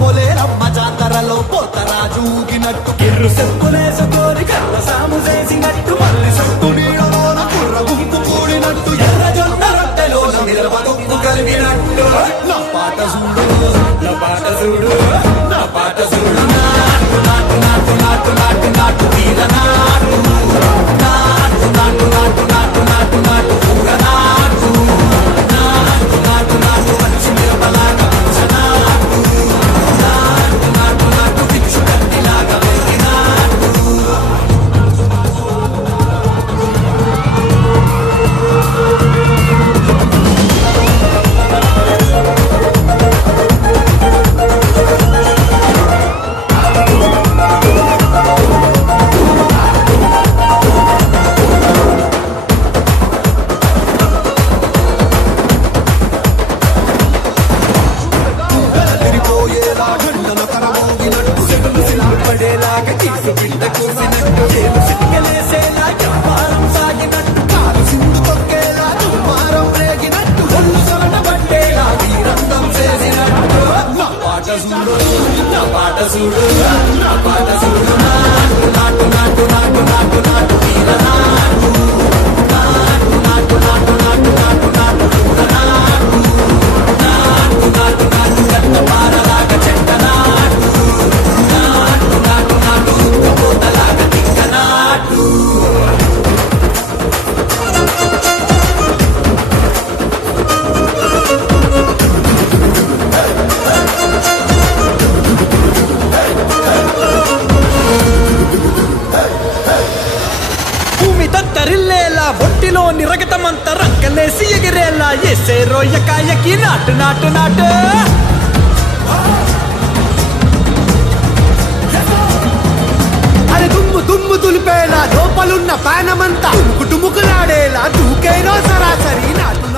పొలేరమ్మ జాతరలో పోతరాజు ఊగినట్టు కిర్రు సెప్పులేసుకొని కర్ర సాము చేసినట్టు మల్లి సొట్టు నీడలోన కుర్ర గుంపు కూడినట్టు ఎర్ర జొన్న రొట్టెలోన నిలవ దుక్కు కలిగినట్టు నా పాట చూడు నా పాట చూడు నా పాట చూడు నాటు నాటు నాటు నాటు నాటు నాటు వీర నాటు నాటు నాటు నాటు నాటు నాటు నాటు పూర నాటు నాటు నాటు నాటు మంచి మిరపలాగా నాటు నాటు నాటు నాటు పిచ్చు కత్తిలాగా వెలిగి నాటు ఒంటిలోని రగతమంతా రంకలేసి ఎగిరేలా ఎసే రోయకాయకి నాటు నాటు నాటు అరే దుమ్ము దుమ్ము దులిపేలా లోపలున్న పానమంతా టుముకులాడేలా దూకేనో సరాసరి నాటు